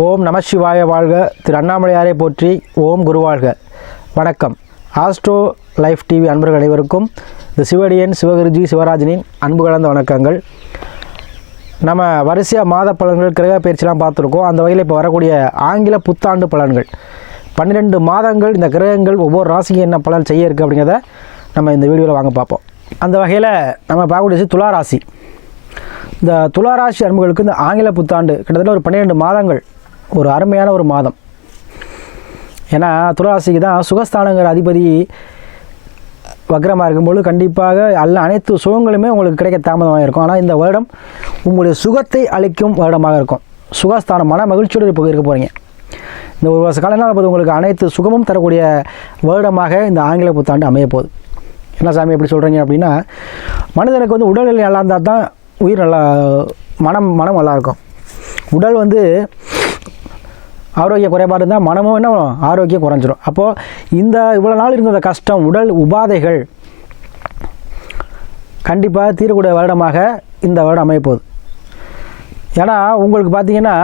ஓம் நம சிவாய வாழ்க. திரு அண்ணாமலையாரை போற்றி ஓம் குருவாழ்க வணக்கம். ஆஸ்ட்ரோ லைஃப் டிவி அன்பர்கள் அனைவருக்கும் இந்த சிவடியன் சிவகுருஜி சிவராஜனின் அன்பு கலந்த வணக்கங்கள். நம்ம வரிசையாக மாத பலன்கள் கிரக பயிற்சிலாம் பார்த்துருக்கோம். அந்த வகையில் இப்போ வரக்கூடிய ஆங்கில புத்தாண்டு பலன்கள். பன்னிரெண்டு மாதங்கள் இந்த கிரகங்கள் ஒவ்வொரு ராசிக்கு என்ன பலன் செய்ய இருக்குது அப்படிங்கிறத நம்ம இந்த வீடியோவில் வாங்க பார்ப்போம். அந்த வகையில் நம்ம பார்க்கக்கூடிய துலா ராசி இந்த துளாராசி அன்புகளுக்கு இந்த ஆங்கில புத்தாண்டு கிட்டத்தட்ட ஒரு பன்னிரெண்டு மாதங்கள் ஒரு அருமையான ஒரு மாதம். ஏன்னா துளராசிக்கு தான் சுகஸ்தானங்கிற அதிபதி வக்ரமாக இருக்கும்போது கண்டிப்பாக அல்ல அனைத்து சுகங்களுமே உங்களுக்கு கிடைக்க தாமதமாக இருக்கும். ஆனால் இந்த வருடம் உங்களுடைய சுகத்தை அளிக்கும் வருடமாக இருக்கும். சுகஸ்தானம் மன மகிழ்ச்சியோடு இப்போ இருக்க போகிறீங்க இந்த ஒரு வருஷ காலம் என்ன உங்களுக்கு அனைத்து சுகமும் தரக்கூடிய வருடமாக இந்த ஆங்கில புத்தாண்டு அமைய போகுது. என்ன சாமி எப்படி சொல்கிறீங்க அப்படின்னா மனிதனுக்கு வந்து உடல்நிலை நல்லா இருந்தால் தான் உயிர் நல்லா மனம் மனம் நல்லாயிருக்கும் உடல் வந்து ஆரோக்கிய குறைபாடு இருந்தால் மனமும் என்ன ஆரோக்கியம் குறைஞ்சிரும். அப்போது இந்த இவ்வளோ நாள் இருந்த கஷ்டம் உடல் உபாதைகள் கண்டிப்பாக தீரக்கூடிய வருடமாக இந்த வருடம் அமைப்போது ஏன்னா உங்களுக்கு பார்த்தீங்கன்னா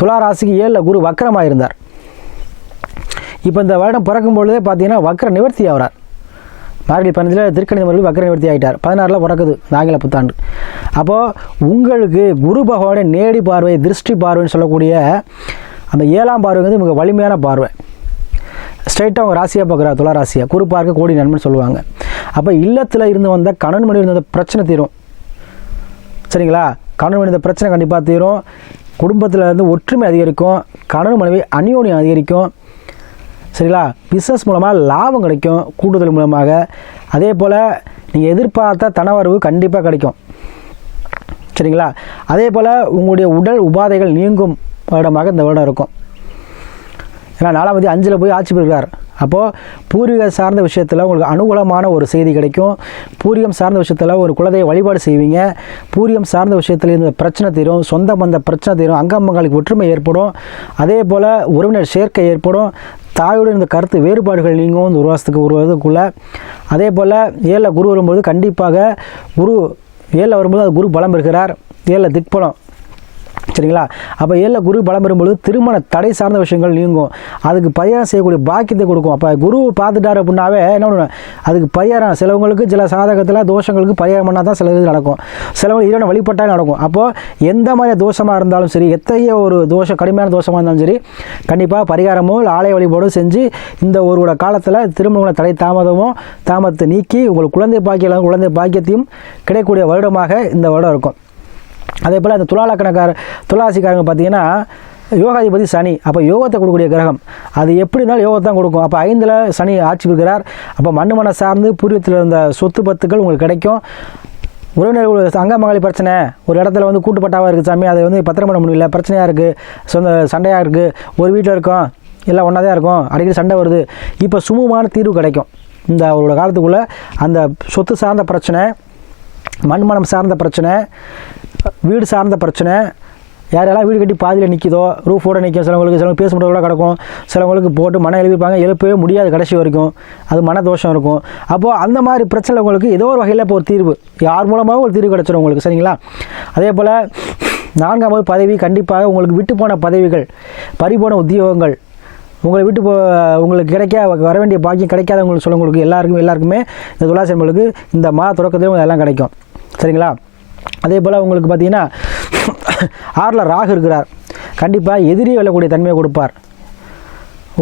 துலா ராசிக்கு ஏழில் குரு வக்கரமாக இருந்தார் இப்போ இந்த வருடம் பிறக்கும் பொழுதே பார்த்தீங்கன்னா வக்கர நிவர்த்தி ஆகிறார். மார்கழி பதினஞ்சில் திருக்கணித முறையில் வக்கர நிவர்த்தி ஆகிட்டார் பதினாறில் பிறக்குது ஆங்கில புத்தாண்டு. அப்போது உங்களுக்கு குரு பகவானுடைய நேடி பார்வை திருஷ்டி பார்வைன்னு சொல்லக்கூடிய அந்த ஏழாம் பார்வை வந்து மிக வலிமையான பார்வை. ஸ்ட்ரைட்டாக அவங்க ராசியாக பார்க்குறா துளா ராசியாக குரு பார்க்க கோடி நன்மைன்னு சொல்லுவாங்க. அப்போ இல்லத்தில் இருந்து வந்த கணன் மணி இருந்த பிரச்சனை தீரும். சரிங்களா? கணன் மனித பிரச்சனை கண்டிப்பாக தீரும். குடும்பத்தில் வந்து ஒற்றுமை அதிகரிக்கும். கணவன் மனைவி அந்யோன்யம் அதிகரிக்கும். சரிங்களா? பிஸ்னஸ் மூலமாக லாபம் கிடைக்கும் கூடுதல் மூலமாக. அதே போல் நீங்கள் எதிர்பார்த்த தனவரவு கண்டிப்பாக கிடைக்கும். சரிங்களா? அதே போல் உங்களுடைய உடல் உபாதைகள் நீங்கும் வருடமாக இந்த வருடம் இருக்கும். ஏன்னா நாலாம் தேதி அஞ்சில் போய் ஆட்சி பெறுகிறார் அப்போது பூர்வீக சார்ந்த விஷயத்தில் உங்களுக்கு அனுகூலமான ஒரு செய்தி கிடைக்கும். பூர்வீகம் சார்ந்த விஷயத்தில் ஒரு குலதெய்வ வழிபாடு செய்வீங்க. பூர்வீகம் சார்ந்த விஷயத்தில் இருந்த பிரச்சனை தீரும் சொந்த பந்த பிரச்சனை தீரும் அங்கம்பங்களுக்கு ஒற்றுமை ஏற்படும். அதே போல் உறவினர் சேர்க்கை ஏற்படும். தாயோடு இந்த கருத்து வேறுபாடுகள் நீங்கும் இந்த ஒரு வருஷத்துக்கு ஒரு அதே போல் ஏழில் குரு வரும்போது கண்டிப்பாக குரு ஏழில் வரும்போது அது குரு பலம் இருக்கிறார் ஏழில் திக்பலம் சரிங்களா? அப்போ ஏழில் குரு பலம் பெறும்பொழுது திருமண தடை சார்ந்த விஷயங்கள் நீங்கும். அதுக்கு பரிகாரம் செய்யக்கூடிய பாக்கியத்தை கொடுக்கும். அப்போ குரு பார்த்துட்டார் அப்படின்னாவே என்ன பண்ணுவேன்? அதுக்கு பரிகாரம் சிலவங்களுக்கு சில சாதகத்தில் தோஷங்களுக்கு பரிகாரம் பண்ணால் தான் சில இது நடக்கும். சிலவங்க இறைவனை வழிபட்டால் நடக்கும். அப்போது எந்த மாதிரி தோஷமாக இருந்தாலும் சரி எத்தகைய ஒரு தோஷம் கடுமையான தோஷமாக இருந்தாலும் சரி கண்டிப்பாக பரிகாரமோ இல்லை ஆலய வழிபாடோ செஞ்சு இந்த ஒரு காலத்தில் திருமண தடை தாமதமோ தாமதத்தை நீக்கி உங்களுக்கு குழந்தை பாக்கியம் குழந்தை பாக்கியத்தையும் கிடைக்கக்கூடிய வருடமாக இந்த வருடம் இருக்கும். அதே போல் அந்த துலாலக்கணக்கார துளாசிக்காரங்க பார்த்தீங்கன்னா யோகாதிபதி சனி அப்போ யோகத்தை கொடுக்கக்கூடிய கிரகம். அது எப்படி இருந்தாலும் யோகத்தை தான் கொடுக்கும். அப்போ ஐந்தில் சனி ஆட்சி பெறுகிறார். அப்போ மண் மனை சார்ந்து பூர்வத்தில் இருந்த சொத்து பத்துக்கள் உங்களுக்கு கிடைக்கும். உறவினர் அங்கமங்களி பிரச்சனை. ஒரு இடத்துல வந்து கூட்டுப்பட்டாவாக இருக்குது சாமி. அதை வந்து பத்திரம் பண்ண முடியல. பிரச்சனையாக இருக்குது சொந்த சண்டையாக இருக்குது ஒரு வீட்டில் இருக்கோம். எல்லாம் ஒன்றா தான் இருக்கும். அடிக்கடி சண்டை வருது. இப்போ சுமூகமான தீர்வு கிடைக்கும். இந்த அவரோட காலத்துக்குள்ளே அந்த சொத்து சார்ந்த பிரச்சனை மண்மனம் சார்ந்த பிரச்சனை வீடு சார்ந்த பிரச்சனை. யாரெல்லாம் வீடு கட்டி பாதியில் நிற்கிதோ ரூஃபோட நிற்கும் சிலவங்களுக்கு சிலவங்க பேச முடியாத கிடக்கும். சிலவங்களுக்கு போட்டு மன எழுப்பிப்பாங்க. எழுப்பவே முடியாது கடைசி வரைக்கும். அது மன தோஷம் இருக்கும். அப்போது அந்த மாதிரி பிரச்சனை உங்களுக்கு ஏதோ ஒரு வகையில் இப்போ ஒரு தீர்வு. யார் மூலமாகவும் ஒரு தீர்வு கிடச்சிடும் உங்களுக்கு. சரிங்களா? அதே போல் நான்காவது பதவி கண்டிப்பாக உங்களுக்கு விட்டு போன பதவிகள் பறிபோன உத்தியோகங்கள் உங்களை விட்டு போ உங்களுக்கு கிடைக்க வர வேண்டிய பாக்கியம் கிடைக்காதவங்களுக்கு சொல்லவங்களுக்கு எல்லாருக்குமே எல்லாருக்குமே இந்த துலாசி இந்த மாத தொடக்கத்தையும் எல்லாம் கிடைக்கும். சரிங்களா? அதே போல் உங்களுக்கு பார்த்தீங்கன்னா ஆறில் ராகு இருக்கிறார். கண்டிப்பாக எதிரி வெல்லக்கூடிய தன்மையை கொடுப்பார்.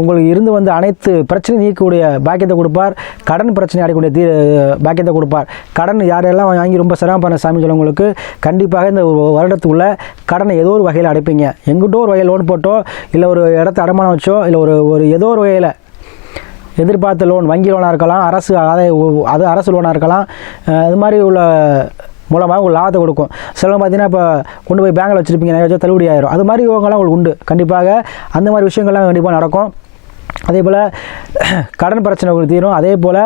உங்களுக்கு இருந்து வந்து அனைத்து பிரச்சனை நீக்கக்கூடிய பாக்கியத்தை கொடுப்பார். கடன் பிரச்சனை அடையக்கூடிய தீ பாக்கியத்தை கொடுப்பார். கடன் யாரெல்லாம் வாங்கி ரொம்ப சிரமப்பட சாமி சொல்லவங்களுக்கு கண்டிப்பாக இந்த வருடத்துக்குள்ளே கடனை ஏதோ ஒரு வகையில் அடைப்பீங்க. எங்கிட்டோ ஒரு வகையில் லோன் போட்டோ இல்லை ஒரு இடத்த அடமானம் வச்சோ இல்லை ஒரு ஒரு ஏதோ ஒரு வகையில் எதிர்பார்த்த லோன் வங்கி லோனாக இருக்கலாம் அரசு ஆதாய அது அரசு லோனாக இருக்கலாம். அது இது மாதிரி உள்ள மூலமாக உங்களுக்கு லாபத்தை கொடுக்கும். சிலவங்க பார்த்தீங்கன்னா இப்போ கொண்டு போய் பேங்கில் வச்சுருப்பீங்க நிறைய தள்ளுபடி ஆயிரும். அது மாதிரி யோகங்கள்லாம் உங்களுக்கு உண்டு. கண்டிப்பாக அந்த மாதிரி விஷயங்கள்லாம் கண்டிப்பாக நடக்கும். அதே போல் கடன் பிரச்சனை உங்களுக்கு தீரும். அதே போல்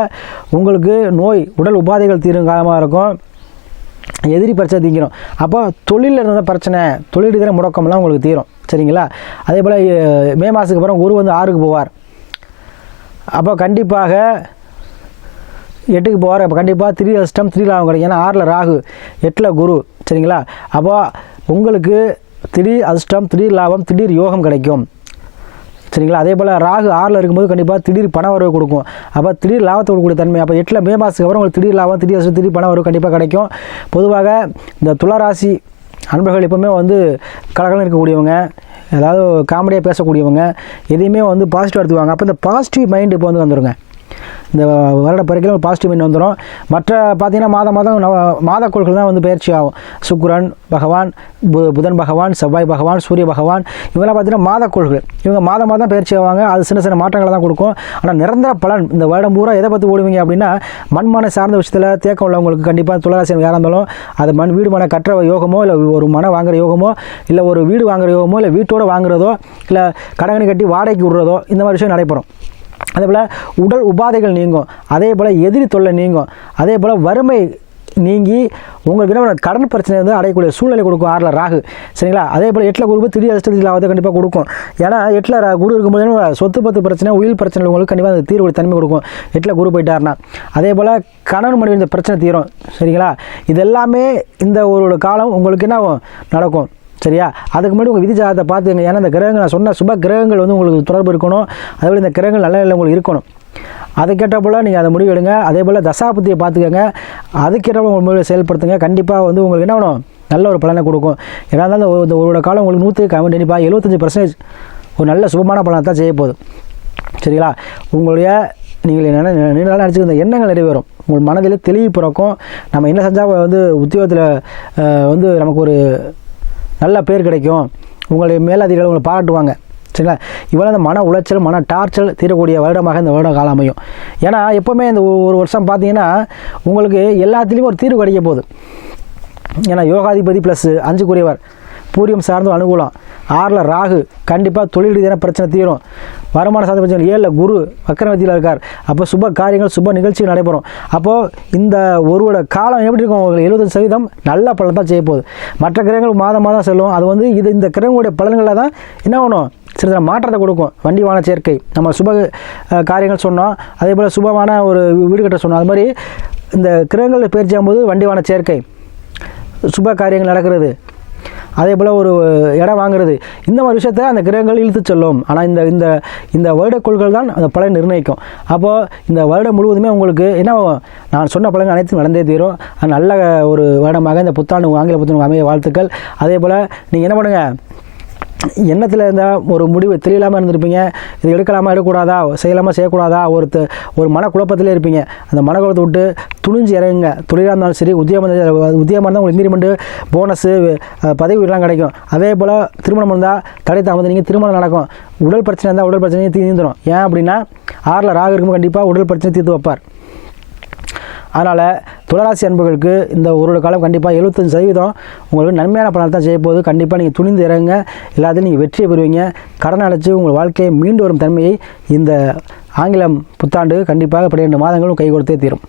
உங்களுக்கு நோய் உடல் உபாதைகள் தீரும் காலமாக இருக்கும். எதிரி பிரச்சனை தீங்கிடும் அப்போ தொழிலில் இருந்த பிரச்சனை தொழில் இருக்கிற முடக்கம்லாம் உங்களுக்கு தீரும். சரிங்களா? அதே போல் மே மாதத்துக்கு அப்புறம் குரு வந்து ஆறுக்கு போவார். அப்போ கண்டிப்பாக எட்டுக்கு போகிற அப்போ கண்டிப்பாக த்ரீ அஷ்டம் த்ரீ லாபம் கிடைக்கும். ஏன்னா ஆறில் ராகு எட்டில் குரு. சரிங்களா? அப்போ உங்களுக்கு திடீர் அதிர்ஷ்டம் திடீர் லாபம் திடீர் யோகம் கிடைக்கும். சரிங்களா? அதே போல் ராகு ஆறில் இருக்கும்போது கண்டிப்பாக திடீர் பண வரவு கொடுக்கும். அப்போ திடீர் லாபத்தை கொடுக்கக்கூடிய தன்மை அப்போ எட்டில் மே மாதத்துக்கு அப்புறம் உங்களுக்கு திடீர் லாபம் திடீர் அதிர்ஷ்டம், திடீர் பண வரவு கண்டிப்பாக கிடைக்கும். பொதுவாக இந்த துளாராசி அன்பர்கள் எப்பவுமே வந்து கலகலம் இருக்கக்கூடியவங்க ஏதாவது காமெடியாக பேசக்கூடியவங்க எதையுமே வந்து பாசிட்டிவ் எடுத்துவாங்க அப்போ இந்த பாசிட்டிவ் மைண்ட் இப்போ வந்து வந்துடுங்க இந்த வருட பிறகு ஒரு பாசிட்டிவ் மைண்ட் வந்துடும் மற்ற பார்த்தீங்கன்னா மாதம் மாதம் மாத கோள்கள் தான் வந்து பயிற்சி ஆகும். சுக்குரன் பகவான் பு- புதன் பகவான் செவ்வாய் பகவான் சூரிய பகவான் இவங்கெல்லாம் பார்த்தீங்கன்னா மாதக்கோள்கள் இவங்க மாதம் மாதம் பயிற்சி ஆவாங்க. அது சின்ன சின்ன மாற்றங்களை தான் கொடுக்கும். ஆனால் நிரந்தர பலன் இந்த வருடம் பூரா எதை பற்றி ஓடுவீங்க அப்படின்னா மண்மனை சார்ந்த விஷயத்தில் தேக்கம் உள்ளவங்களுக்கு கண்டிப்பாக துளராசியம் யாராக இருந்தாலும் அது மண் வீடு மனை கட்டுற யோகமோ இல்லை ஒரு மனை வாங்குற யோகமோ இல்லை ஒரு வீடு வாங்குற யோகமோ இல்லை வீட்டோட வாங்குறதோ இல்லை கடகனி கட்டி வாடகைக்கு விடுறதோ இந்த மாதிரி விஷயம் நடைபெறும். அதே போல் உடல் உபாதைகள் நீங்கும். அதே போல் எதிரி தொல்லை நீங்கும். அதே போல் வறுமை நீங்கி உங்களுக்கு என்ன கடன் பிரச்சனை வந்து அடையக்கூடிய சூழ்நிலை கொடுக்கும். ஆறில் ராகு. சரிங்களா? அதே போல் எட்டில் குரு திடீர் அதிர்ஷ்டத்தில் ஆவது கண்டிப்பாக கொடுக்கும். ஏன்னா எட்டில் குரு இருக்கும்போது சொத்து பத்து பிரச்சனை உயிர் பிரச்சனை உங்களுக்கு கண்டிப்பாக அந்த தீர்வு தன்மை கொடுக்கும். எட்டில் குரு போயிட்டாருன்னா. அதே போல் கணவன் மனைவி இந்த பிரச்சனை தீரும். சரிங்களா? இது எல்லாமே இந்த ஒரு காலம் உங்களுக்கு என்ன நடக்கும். சரியா? அதுக்கு முன்னாடி உங்கள் விதி ஜாதகத்தை பார்த்துங்க ஏன்னா இந்த கிரகங்கள் நான் சொன்ன சுப கிரகங்கள் வந்து உங்களுக்கு தொடர்பு இருக்கணும். அதேபோல் இந்த கிரகங்கள் நல்ல நிலையில் உங்களுக்கு இருக்கணும். அதுக்கேற்ற போல் நீங்கள் அதை முடிவு எடுங்க அதே போல் தசாபத்தியை பார்த்துக்கோங்க. அதுக்கேற்ற உங்கள் முடிவை செயல்படுத்துங்க. கண்டிப்பாக வந்து உங்களுக்கு என்ன வேணும் நல்ல ஒரு பலனை கொடுக்கும். ஏன்னா இருந்தாலும் இந்த ஒரு காலம் உங்களுக்கு நூற்றுக்கு கண்டிப்பாக எழுபத்தஞ்சு பர்சன்டேஜ் ஒரு நல்ல சுபமான பலனை தான் செய்ய போகுது. சரிங்களா? உங்களுடைய நீங்கள் என்ன நீண்ட நாள் எண்ணங்கள் நிறைவேறும். உங்கள் மனதில் தெளிவு பிறக்கும். நம்ம என்ன செஞ்சால் வந்து உத்தியோகத்தில் வந்து நமக்கு ஒரு நல்ல பேர் கிடைக்கும். உங்களுடைய மேலதிகாரிகள் உங்களை பாராட்டுவாங்க. சரிங்களா? இவ்வளோ இந்த மன உளைச்சல் மன டார்ச்சல் தீரக்கூடிய வருடமாக இந்த வருட காலம் அமையும். ஏன்னா எப்போவுமே இந்த ஒரு ஒரு வருஷம் பார்த்தீங்கன்னா உங்களுக்கு எல்லாத்துலேயும் ஒரு தீர்வு கிடைக்க போகுது. ஏன்னா யோகாதிபதி ப்ளஸ் அஞ்சு கூறியவர் பூரியம் சார்ந்த அனுகூலம். ஆறில் ராகு கண்டிப்பாக தொழில் ரீதியான பிரச்சனை தீரும். வருமான சாதி பிரச்சனை ஏழில் குரு வக்கரவதியில் இருக்கார். அப்போ சுப காரியங்கள் சுப நிகழ்ச்சிகள் நடைபெறும். அப்போது இந்த ஒருவோட காலம் எப்படி இருக்கும் உங்களுக்கு? எழுபது சதவீதம் நல்ல பலன் தான் செய்ய போகுது. மற்ற கிரகங்கள் மாதம் மாதம் செல்லும். அது வந்து இது இந்த கிரகங்களுடைய பலன்களில் தான் என்ன பண்ணும் சிறிது மாற்றத்தை கொடுக்கும். வண்டி வாகன சேர்க்கை. நம்ம சுப காரியங்கள் சொன்னோம். அதே போல் சுபமான ஒரு வீடு கட்ட சொன்னோம். அது மாதிரி இந்த கிரகங்களில் பயிற்சியாகும் போது வண்டி வாகன சேர்க்கை. சுப காரியங்கள் நடக்கிறது. அதே போல் ஒரு இடம் வாங்குறது. இந்த மாதிரி விஷயத்தை அந்த கிரகங்கள் இழுத்து செல்லும். ஆனால் இந்த இந்த இந்த வருட வருடக்கோள்கள் தான் அந்த பலன் நிர்ணயிக்கும். அப்போது இந்த வருடம் முழுவதுமே உங்களுக்கு என்ன நான் சொன்ன பலன்கள் அனைத்தும் நடந்தே தீரும். அது நல்ல ஒரு வருடமாக இந்த புத்தாண்டு ஆங்கில புத்தாண்டு அமைய வாழ்த்துக்கள். அதே போல் நீங்கள் என்ன பண்ணுங்கள் எண்ணத்தில் இருந்தால் ஒரு முடிவு தெரியலாமல் இருந்திருப்பீங்க. இது எடுக்கலாமா எடுக்கக்கூடாதா? செய்யலாமா செய்யக்கூடாதா? ஒரு ஒரு மனக்குழப்பத்திலே இருப்பீங்க. அந்த மனக்குழப்பத்தை விட்டு துணிஞ்சு இறங்குங்க. தொழிலாக இருந்தாலும் சரி உத்தியோகம் இருந்தாலும் உத்தியோகமாக இருந்தால் உங்களுக்கு இன்க்ரிமெண்ட்டு போனஸு பதவி கிடைக்கும். அதே போல் திருமணம் இருந்தால் தடை தாமதம் நீங்கள் திருமணம் நடக்கும். உடல் பிரச்சனை இருந்தால் உடல் பிரச்சனையும் தீர்ந்துடும் ஏன் அப்படின்னா ஆறில் ராகு இருக்கும்போது கண்டிப்பாக உடல் பிரச்சனை தீர்த்து வைப்பார். அதனால் துளராசி அன்புகளுக்கு இந்த ஒரு காலம் கண்டிப்பாக எழுபத்தஞ்சு சதவீதம். உங்களுக்கு நன்மையான பலனை தான் செய்ய போகுது. கண்டிப்பாக நீங்கள் துணிந்து இறங்குங்க. எல்லாத்தையும் நீங்கள் வெற்றியை பெறுவீங்க. கடன் அடைச்சி உங்கள் வாழ்க்கையை மீண்டு வரும் தன்மையை இந்த ஆங்கிலம் புத்தாண்டு கண்டிப்பாக பன்னிரெண்டு மாதங்களும் கை கொடுத்தே தீரும்.